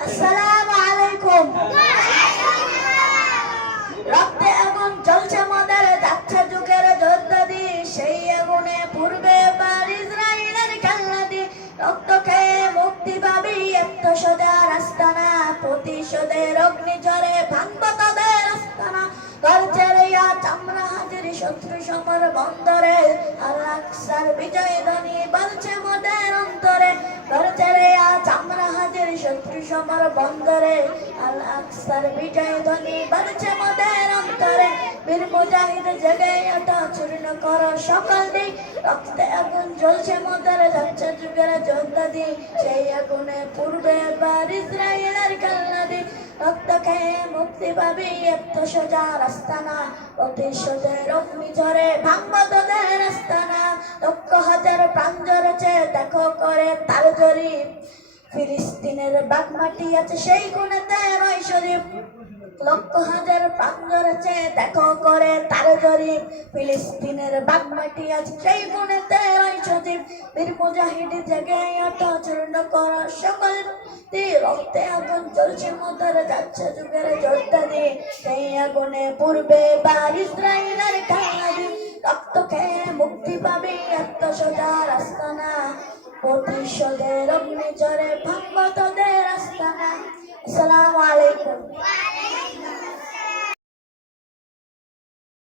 আসসালামু মুক্তি পাবি এত সোজা রাস্তা না প্রতিশোধের অগ্নি ঝরে ভাঙব তাদের চামড়া হাজির, শত্রু সমর বন্দরে আর বিজয় শত্রু সমর বন্দরে আর আকসার বিজয় ধ্বনি বলছে মোদের অন্তরে। বীর মুজাহিদ জেগে ওঠা, চূর্ণ কর সকল দিক। রক্তে আগুন জ্বলছে মোদের যাচ্ছে যুগের যোদ্ধা দি সেই আগুনে পূর্বে বার ইসরায়েলের কান্না দি রক্ত খেয়ে মুক্তি পাবি এত সোজা রাস্তা না প্রতিশোধের অগ্নি ঝরে ভাঙব তোদের রাস্তা না লক্ষ হাজার প্রাণ ঝরেছে দেখো করে তার জরিপ। ফিলিস্তিনের বাগ মাটি আছে সেই গুণেতে রয় শরীফ। লক্ষ হাজার প্রাণ ঝরেছে দেখো করে তার জরিপ। ফিলিস্তিনের বাগ মাটি আছে সেই গুণেতে রয় শরীফ। বীর মুজাহিদ জেগে ওঠো চূর্ণ কর সকল রক্তে আগুন চলছে মদর যাচ্ছে যুগের যোদ্ধা দি সেই আগুনে পূর্বে বার ইসরায়েলের কানাদি রক্ত খেয়ে মুক্তি পাবে এত সোজা রাস্তা না প্রতিশোধের অগ্নি ঝরে ভাঙব তোদের রাস্তা না আসসালামু আলাইকুম